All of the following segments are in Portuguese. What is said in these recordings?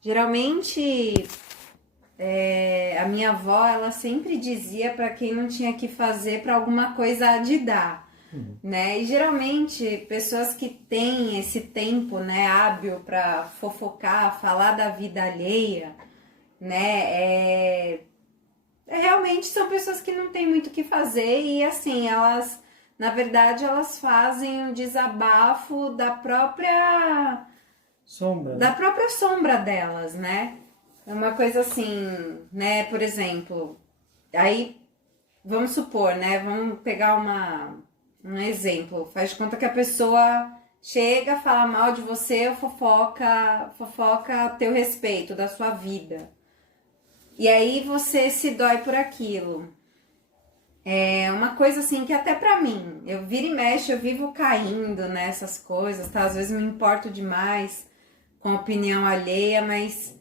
Geralmente, a minha avó, ela sempre dizia para quem não tinha que fazer para alguma coisa há de dar, né? E geralmente, pessoas que têm esse tempo, né, hábil para fofocar, falar da vida alheia, né, realmente são pessoas que não têm muito o que fazer e, assim, elas, na verdade, elas fazem um desabafo da própria sombra delas, né? É uma coisa assim, né? Por exemplo, aí vamos supor, né? Vamos pegar um exemplo. Faz de conta que a pessoa chega, fala mal de você, ou fofoca a teu respeito, da sua vida. E aí você se dói por aquilo. É uma coisa assim que até pra mim, eu viro e mexo, eu vivo caindo nessas coisas, tá? Às vezes me importo demais com a opinião alheia, mas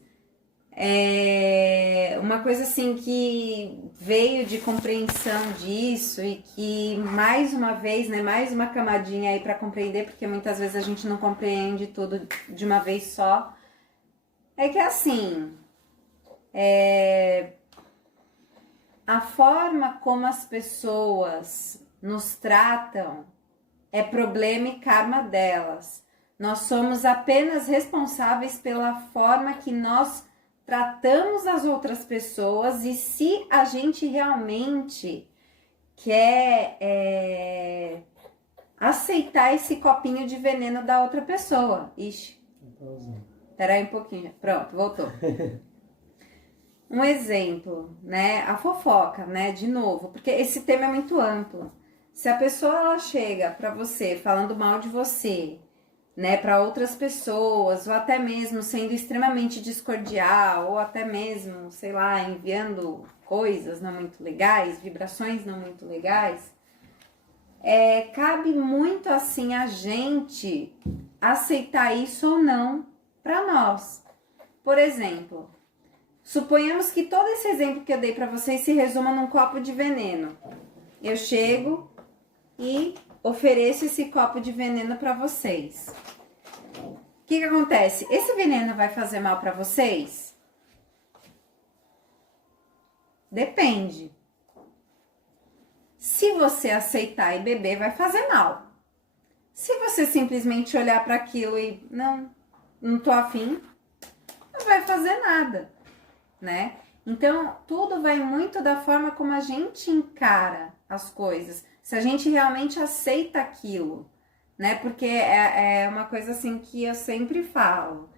é uma coisa assim que veio de compreensão disso e que mais uma vez, né, mais uma camadinha aí para compreender, porque muitas vezes a gente não compreende tudo de uma vez só, é que assim, a forma como as pessoas nos tratam é problema e karma delas. Nós somos apenas responsáveis pela forma que nós tratamos as outras pessoas e se a gente realmente quer aceitar esse copinho de veneno da outra pessoa. Ixi, peraí um pouquinho. Pronto, voltou. Um exemplo, né? A fofoca, né? De novo, porque esse tema é muito amplo. Se a pessoa ela chega para você falando mal de você, né, para outras pessoas, ou até mesmo sendo extremamente discordial, ou até mesmo, sei lá, enviando coisas não muito legais, vibrações não muito legais, cabe muito assim a gente aceitar isso ou não para nós. Por exemplo, suponhamos que todo esse exemplo que eu dei para vocês se resuma num copo de veneno. Eu chego e ofereço esse copo de veneno para vocês. O que acontece? Esse veneno vai fazer mal para vocês? Depende. Se você aceitar e beber, vai fazer mal. Se você simplesmente olhar para aquilo e não tô afim, não vai fazer nada, né? Então, tudo vai muito da forma como a gente encara as coisas. Se a gente realmente aceita aquilo, né? Porque é uma coisa assim que eu sempre falo.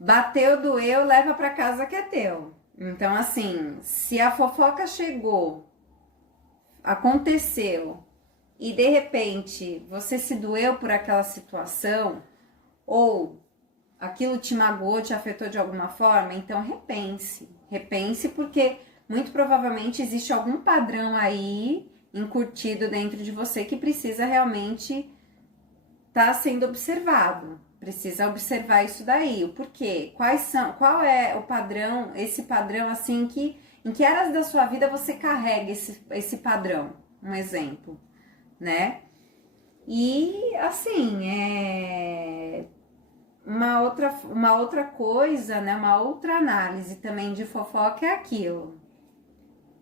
Bateu, doeu, leva pra casa que é teu. Então, assim, se a fofoca chegou, aconteceu, e de repente você se doeu por aquela situação, ou aquilo te magoou, te afetou de alguma forma, então repense. Repense porque muito provavelmente existe algum padrão aí incutido dentro de você que precisa realmente estar sendo observado. Precisa observar isso daí. O porquê? Qual é o padrão, esse padrão assim em que áreas da sua vida você carrega esse padrão? Um exemplo, né? E assim, uma outra coisa, né? Uma outra análise também de fofoca é aquilo,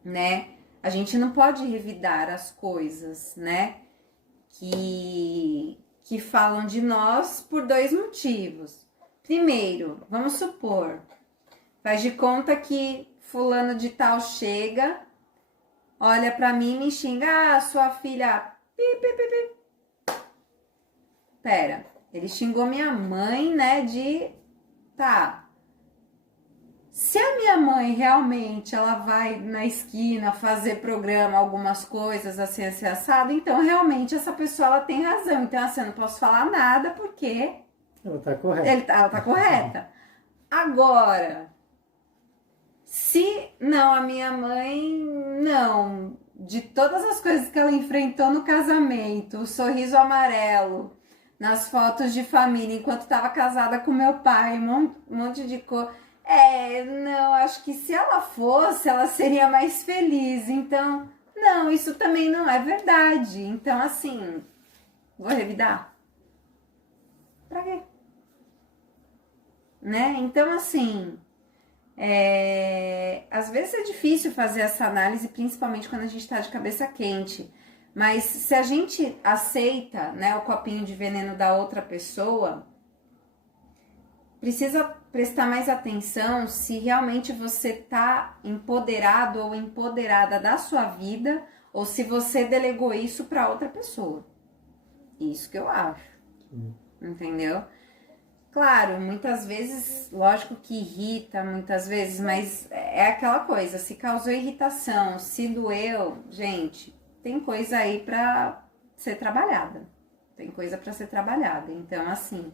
né? A gente não pode revidar as coisas, né? Que falam de nós por dois motivos. Primeiro, vamos supor, faz de conta que fulano de tal chega, olha pra mim e me xinga, sua filha, Pera, ele xingou minha mãe, né, tá, se a minha mãe realmente, ela vai na esquina fazer programa, algumas coisas assim, assado, então realmente essa pessoa, ela tem razão. Então assim, eu não posso falar nada porque ela tá correta. ela tá correta. Agora, se não, a minha mãe, não, de todas as coisas que ela enfrentou no casamento, o sorriso amarelo, nas fotos de família, enquanto estava casada com meu pai, um monte de coisa. Não, acho que se ela fosse, ela seria mais feliz. Então, não, isso também não é verdade. Então, assim, vou revidar? Pra quê? né? Então, assim, às vezes é difícil fazer essa análise, principalmente quando a gente tá de cabeça quente. Mas se a gente aceita, né, o copinho de veneno da outra pessoa, precisa prestar mais atenção se realmente você tá empoderado ou empoderada da sua vida ou se você delegou isso para outra pessoa. Isso que eu acho. Entendeu? Claro, muitas vezes, lógico que irrita, muitas vezes, mas é aquela coisa, se causou irritação, se doeu, gente, tem coisa aí pra ser trabalhada. Tem coisa pra ser trabalhada. Então, assim,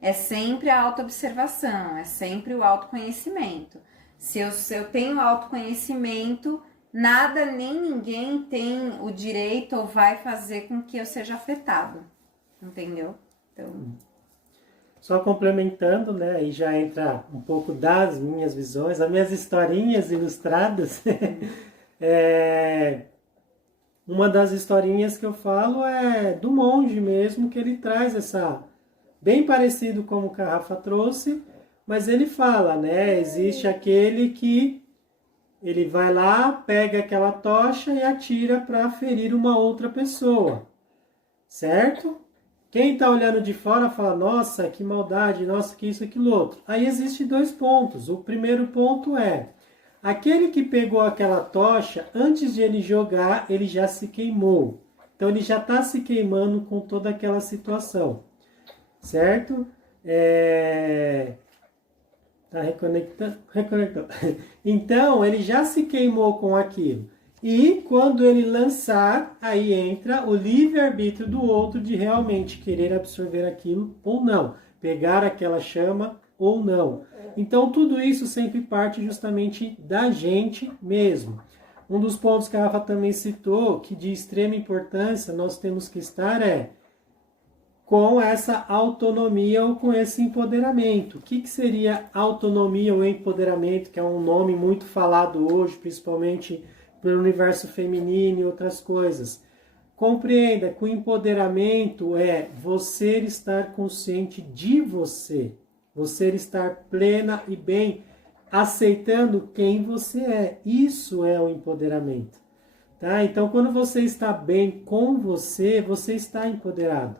é sempre a autoobservação, é sempre o autoconhecimento. Se eu tenho autoconhecimento, nada nem ninguém tem o direito ou vai fazer com que eu seja afetado. Entendeu? Então... Só complementando, né, aí já entra um pouco das minhas visões, as minhas historinhas ilustradas. Uma das historinhas que eu falo é do monge mesmo, que ele traz essa, bem parecido como o Rafa trouxe, mas ele fala, né, existe aquele que ele vai lá, pega aquela tocha e atira para ferir uma outra pessoa, certo? Quem está olhando de fora fala, nossa, que maldade, nossa, que isso, aquilo outro. Aí existem 2 pontos. O primeiro ponto é, aquele que pegou aquela tocha, antes de ele jogar, ele já se queimou. Então ele já está se queimando com toda aquela situação. Certo? Tá reconectando. Então ele já se queimou com aquilo. E quando ele lançar, aí entra o livre-arbítrio do outro de realmente querer absorver aquilo ou não. Pegar aquela chama ou não. Então tudo isso sempre parte justamente da gente mesmo. Um dos pontos que a Rafa também citou, que de extrema importância nós temos que estar com essa autonomia ou com esse empoderamento. O que seria autonomia ou empoderamento, que é um nome muito falado hoje, principalmente pelo universo feminino e outras coisas. Compreenda que o empoderamento é você estar consciente de você, você estar plena e bem aceitando quem você é. Isso é o empoderamento. Tá? Então, quando você está bem com você, você está empoderado.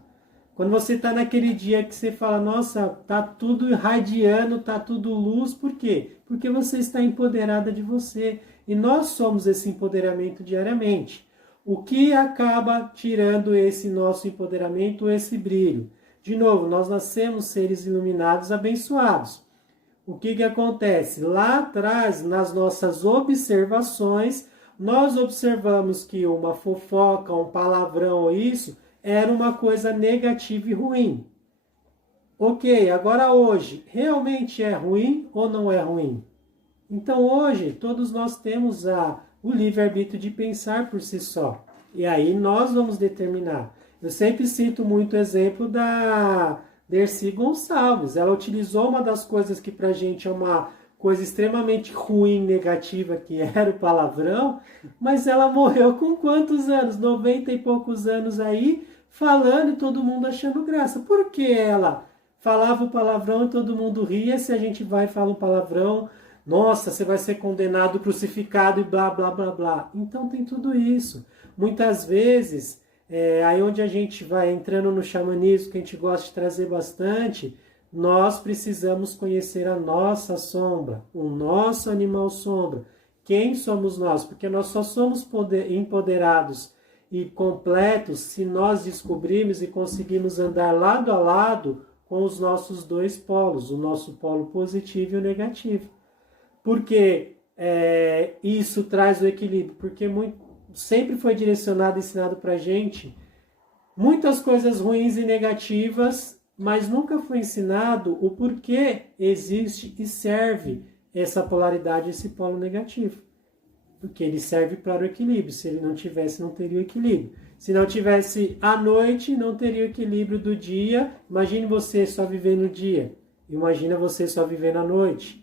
Quando você está naquele dia que você fala, nossa, tá tudo irradiando, tá tudo luz, por quê? Porque você está empoderada de você. E nós somos esse empoderamento diariamente. O que acaba tirando esse nosso empoderamento, esse brilho? De novo, nós nascemos seres iluminados, abençoados. O que acontece? Lá atrás, nas nossas observações, nós observamos que uma fofoca, um palavrão ou isso, era uma coisa negativa e ruim. Ok, agora hoje, realmente é ruim ou não é ruim? Então hoje, todos nós temos o livre-arbítrio de pensar por si só. E aí nós vamos determinar. Eu sempre cito muito o exemplo da Dercy Gonçalves. Ela utilizou uma das coisas que pra gente é uma coisa extremamente ruim, negativa, que era o palavrão, mas ela morreu com quantos anos? 90 e poucos anos aí, falando e todo mundo achando graça. Por que ela falava o palavrão e todo mundo ria? Se a gente vai e fala um palavrão, nossa, você vai ser condenado, crucificado e blá, blá, blá, blá. Então tem tudo isso. Muitas vezes, aí onde a gente vai entrando no xamanismo, que a gente gosta de trazer bastante, nós precisamos conhecer a nossa sombra, o nosso animal sombra. Quem somos nós? Porque nós só somos empoderados e completos se nós descobrirmos e conseguirmos andar lado a lado com os nossos 2 polos, o nosso polo positivo e o negativo. Porque isso traz o equilíbrio? Porque sempre foi direcionado, ensinado para a gente muitas coisas ruins e negativas, mas nunca foi ensinado o porquê existe e serve essa polaridade, esse polo negativo. Porque ele serve para o equilíbrio. Se ele não tivesse, não teria equilíbrio. Se não tivesse a noite, não teria o equilíbrio do dia. Imagine você só viver no dia. Imagina você só viver na noite.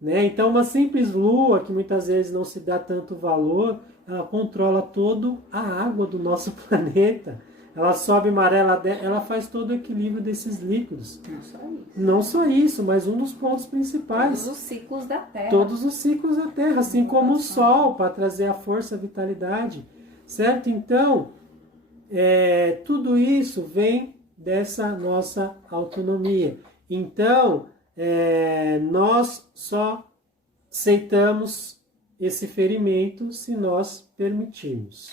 Né? Então, uma simples lua, que muitas vezes não se dá tanto valor, ela controla toda a água do nosso planeta. ela sobe amarela, ela faz todo o equilíbrio desses líquidos. Não só isso. Não só isso, mas um dos pontos principais. Todos os ciclos da Terra. Todos os ciclos da Terra, assim como o Sol, para trazer a força, a vitalidade, certo? Então, tudo isso vem dessa nossa autonomia. Então, nós só aceitamos esse ferimento se nós permitirmos,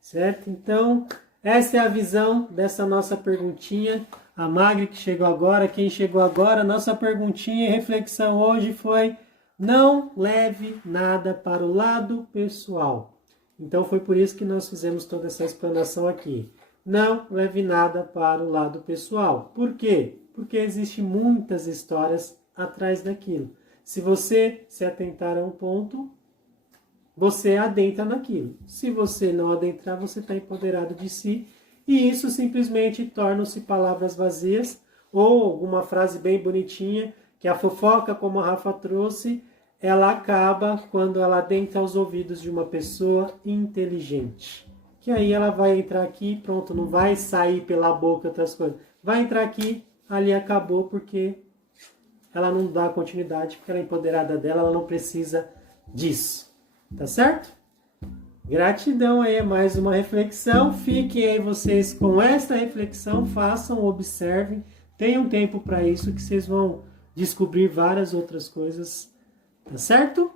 certo? Então, essa é a visão dessa nossa perguntinha. A Magri que chegou agora, quem chegou agora, nossa perguntinha e reflexão hoje foi: não leve nada para o lado pessoal. Então foi por isso que nós fizemos toda essa explanação aqui. Não leve nada para o lado pessoal. Por quê? Porque existem muitas histórias atrás daquilo. Se você se atentar a um ponto, você adentra naquilo. Se você não adentrar, você está empoderado de si. E isso simplesmente torna-se palavras vazias ou alguma frase bem bonitinha, que a fofoca, como a Rafa trouxe, ela acaba quando ela adentra os ouvidos de uma pessoa inteligente. Que aí ela vai entrar aqui, pronto, não vai sair pela boca outras coisas. Vai entrar aqui, ali acabou, porque ela não dá continuidade, porque ela é empoderada dela, ela não precisa disso. Tá certo? Gratidão aí, é mais uma reflexão. Fiquem aí vocês com esta reflexão, façam, observem, tenham tempo para isso, que vocês vão descobrir várias outras coisas. Tá certo?